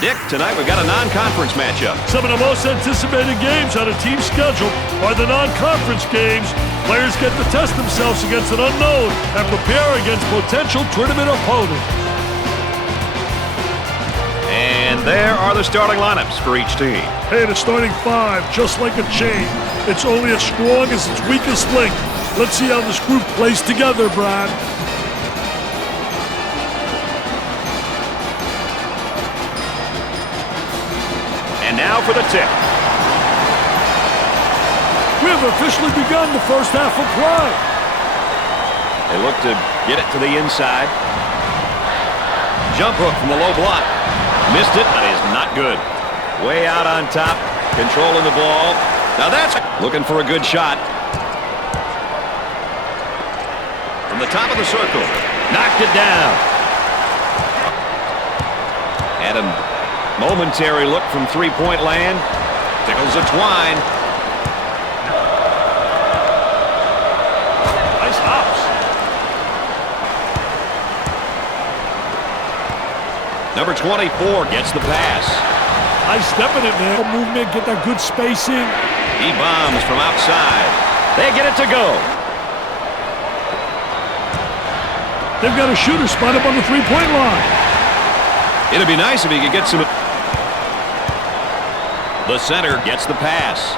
Dick, tonight we've got a non-conference matchup. Some of the most anticipated games on a team's schedule are the non-conference games. Players get to test themselves against an unknown and prepare against potential tournament opponents. And there are the starting lineups for each team. Hey, the starting five, just like a chain. It's only as strong as its weakest link. Let's see how this group plays together, Brad. And now for the tip. We have officially begun the first half of play. They look to get it to the inside. Jump hook from the low block. Missed it, but is not good. Way out on top, controlling the ball. Now that's looking for a good shot. From the top of the circle, knocked it down. Had a momentary look from three-point land. Tickles a twine. Nice hops. Number 24 gets the pass. Nice step in it, man. Movement, get that good spacing. He bombs from outside. They get it to go. They've got a shooter spot up on the three-point line. It'd be nice if he could get some. The center gets the pass.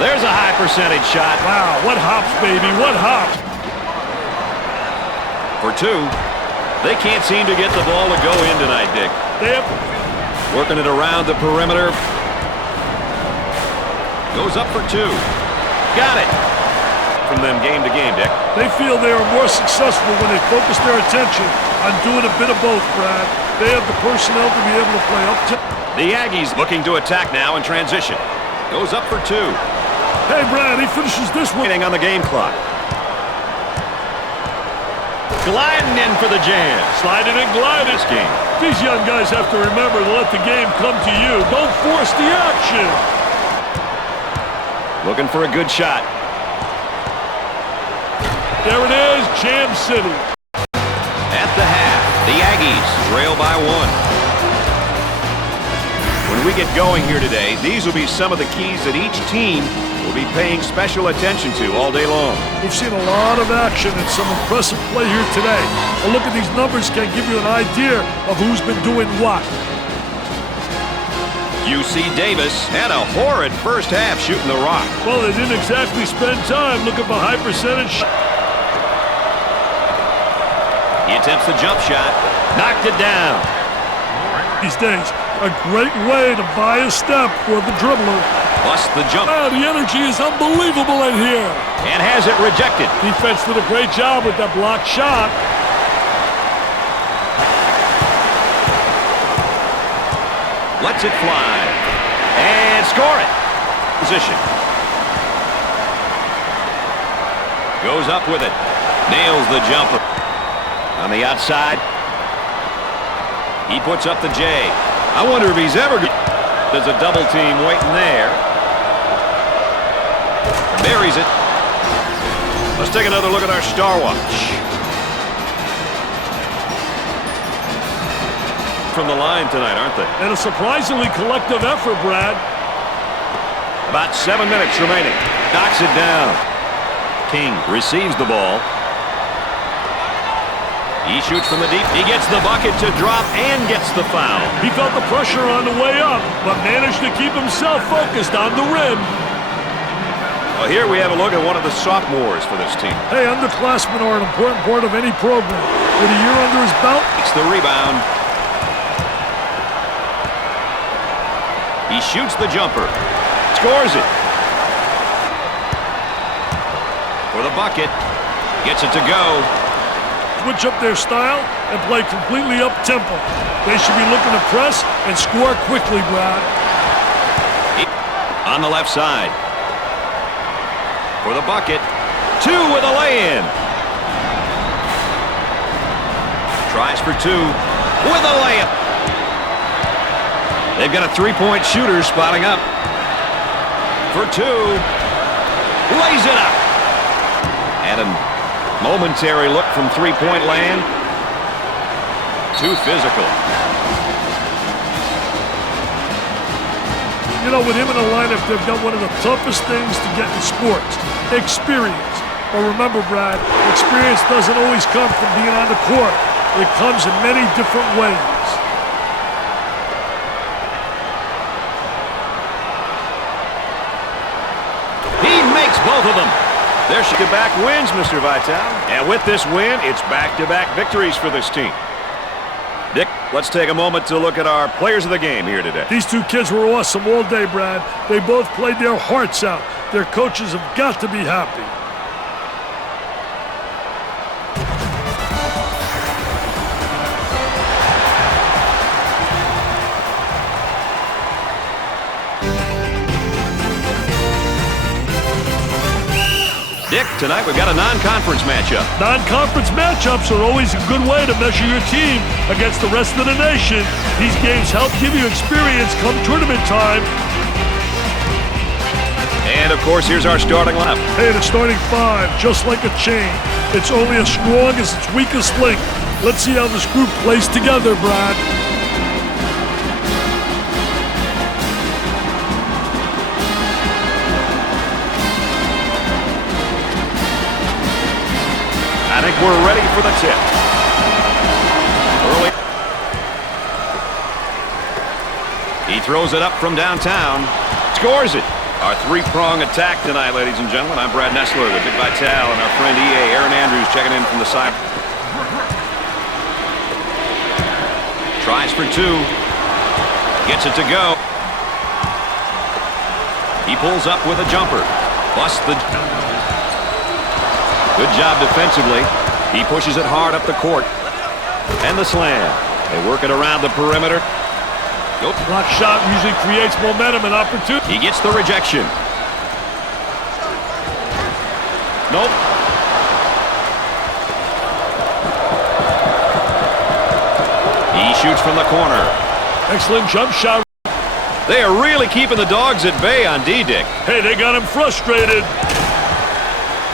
There's a high percentage shot. Wow, what hops, baby, what hops. For two. They can't seem to get the ball to go in tonight, Dick. Working it around the perimeter. Goes up for two. Got it. From them game to game, Dick. They feel they are more successful when they focus their attention on doing a bit of both, Brad. They have the personnel to be able to play up to. The Aggies looking to attack now in transition. Goes up for two. Hey, Brad, he finishes this one. On the game clock. Gliding in for the jam. Sliding and gliding. This game. These young guys have to remember to let the game come to you. Don't force the action. Looking for a good shot. There it is, Jam City. At the half, the Aggies trail by one. When we get going here today, these will be some of the keys that each team will be paying special attention to all day long. We've seen a lot of action and some impressive play here today. A look at these numbers can give you an idea of who's been doing what. UC Davis had a horrid first half shooting the rock. Well, they didn't exactly spend time looking for high percentage. He attempts the jump shot. Knocked it down. These days, a great way to buy a step for the dribbler. Busts the jump. Oh, the energy is unbelievable in here. And has it rejected. Defense did a great job with that blocked shot. Lets it fly. And score it. Position. Goes up with it. Nails the jumper. On the outside. He puts up the J. I wonder if he's ever. There's a double team waiting there. Buries it. Let's take another look at our star watch. From the line tonight, aren't they? And a surprisingly collective effort, Brad. About 7 minutes remaining. Knocks it down. King receives the ball. He shoots from the deep. He gets the bucket to drop and gets the foul. He felt the pressure on the way up, but managed to keep himself focused on the rim. Well, here we have a look at one of the sophomores for this team. Hey, underclassmen are an important part of any program. With a year under his belt. It's the rebound. He shoots the jumper. Scores it. For the bucket. Gets it to go. Switch up their style and play completely up-tempo. They should be looking to press and score quickly, Brad. On the left side. For the bucket. Two with a lay-in. Tries for two with a layup. They've got a three-point shooter spotting up. For two. Lays it up. Adam. Momentary look from three-point land. Too physical. You know, with him in the lineup, they've got one of the toughest things to get in sports: experience. But remember, Brad, experience doesn't always come from being on the court. It comes in many different ways. He makes both of them. There's back-to-back wins, Mr. Vitale. And with this win, it's back-to-back victories for this team. Dick, let's take a moment to look at our players of the game here today. These two kids were awesome all day, Brad. They both played their hearts out. Their coaches have got to be happy. Dick, tonight we've got a non-conference matchup. Non-conference matchups are always a good way to measure your team against the rest of the nation. These games help give you experience come tournament time. And, of course, here's our starting lineup. Hey, the starting five, just like a chain. It's only as strong as its weakest link. Let's see how this group plays together, Brad. I think we're ready for the tip. Early. He throws it up from downtown. Scores it. Our three-prong attack tonight, ladies and gentlemen. I'm Brad Nessler with Dick Vitale and our friend EA Aaron Andrews checking in from the side. Tries for two. Gets it to go. He pulls up with a jumper. Busts the... Good job defensively. He pushes it hard up the court. And the slam. They work it around the perimeter. Block shot usually creates momentum and opportunity. He gets the rejection. Nope. He shoots from the corner. Excellent jump shot. They are really keeping the dogs at bay on D-Dick. Hey, they got him frustrated.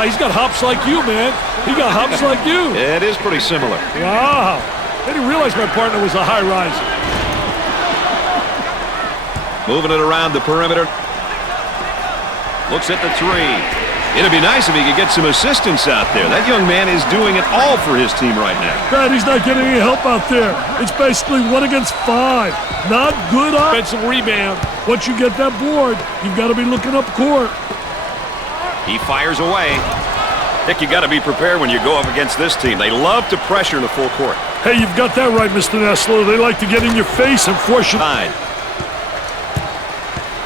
He's got hops like you, man. He got hops like you. It is pretty similar. Wow. I didn't realize my partner was a high riser. Moving it around the perimeter. Looks at the three. It'd be nice if he could get some assistance out there. That young man is doing it all for his team right now. Brad, he's not getting any help out there. It's basically 1 against 5. Not good offensive rebound. Once you get that board, you've got to be looking up court. He fires away. Dick, you got to be prepared when you go up against this team. They love to pressure in the full court. Hey, you've got that right, Mr. Nessler. They like to get in your face and force you.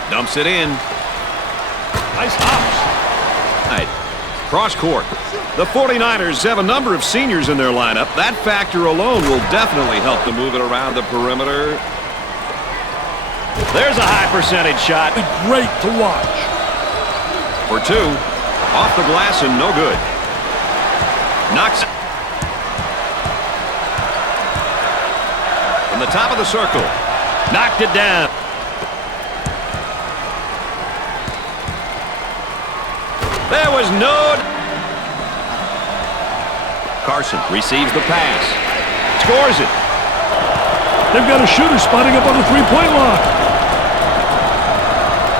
Dumps it in. Nice hops. Cross court. The 49ers have a number of seniors in their lineup. That factor alone will definitely help to move it around the perimeter. There's a high percentage shot. Great to watch. For two. Off the glass and no good. Knocks it. From the top of the circle. Knocked it down. There was no... Carson receives the pass. Scores it. They've got a shooter spotting up on the three-point line.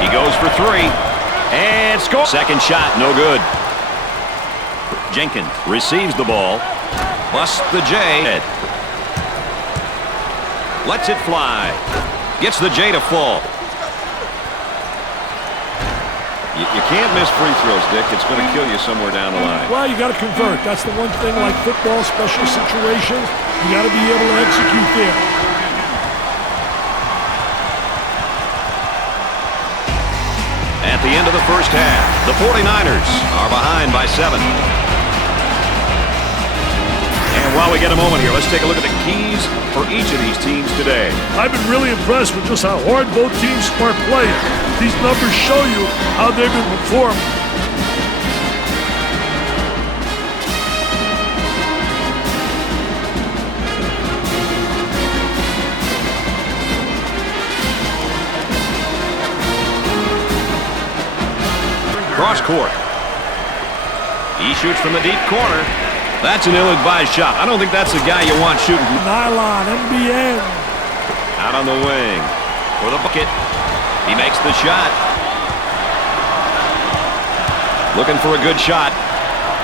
He goes for three. And scores. Second shot, no good. Jenkins receives the ball. Busts the J. Lets it fly. Gets the J to fall. You can't miss free throws, Dick. It's going to kill you somewhere down the line. Well, you got to convert. That's the one thing, like football, special situations, you got to be able to execute there. At the end of the first half, the 49ers are behind by 7. And while we get a moment here, let's take a look at the keys for each of these teams today. I've been really impressed with just how hard both teams are playing. These numbers show you how they've been performing. Cross court. He shoots from the deep corner. That's an ill-advised shot. I don't think that's the guy you want shooting. Nylon, NBN. Out on the wing for the bucket. He makes the shot. Looking for a good shot.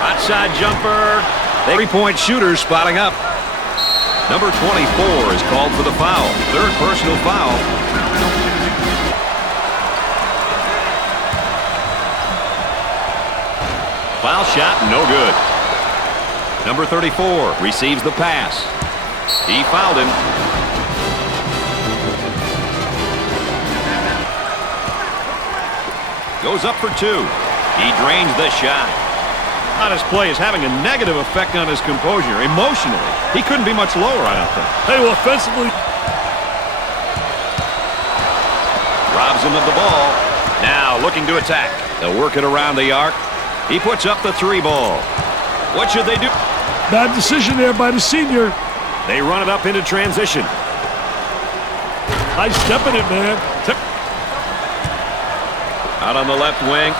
Outside jumper. Three-point shooter spotting up. Number 24 is called for the foul. Third personal foul. Foul shot, no good. Number 34 receives the pass. He fouled him. Goes up for two. He drains the shot. On his play is having a negative effect on his composure. Emotionally, he couldn't be much lower, I don't think. Hey, well, offensively. Robs him of the ball. Now looking to attack. They'll work it around the arc. He puts up the three ball. What should they do? Bad decision there by the senior. They run it up into transition. Nice step in it, man. Out on the left wing.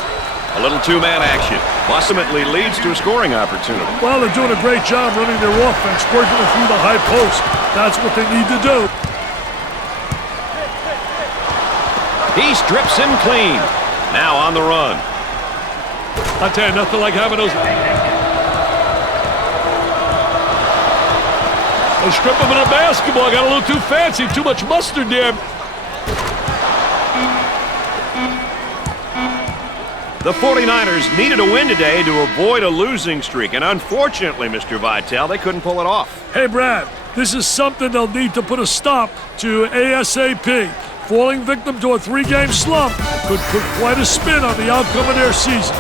A little two-man action. Ultimately leads to a scoring opportunity. Well, they're doing a great job running their offense, working it through the high post. That's what they need to do. He strips him clean. Now on the run. I tell you, nothing like having those. They strip him in a basketball. Got a little too fancy, too much mustard there. The 49ers needed a win today to avoid a losing streak, and unfortunately, Mr. Vitale, they couldn't pull it off. Hey, Brad, this is something they'll need to put a stop to ASAP. Falling victim to a three-game slump could put quite a spin on the outcome of their season.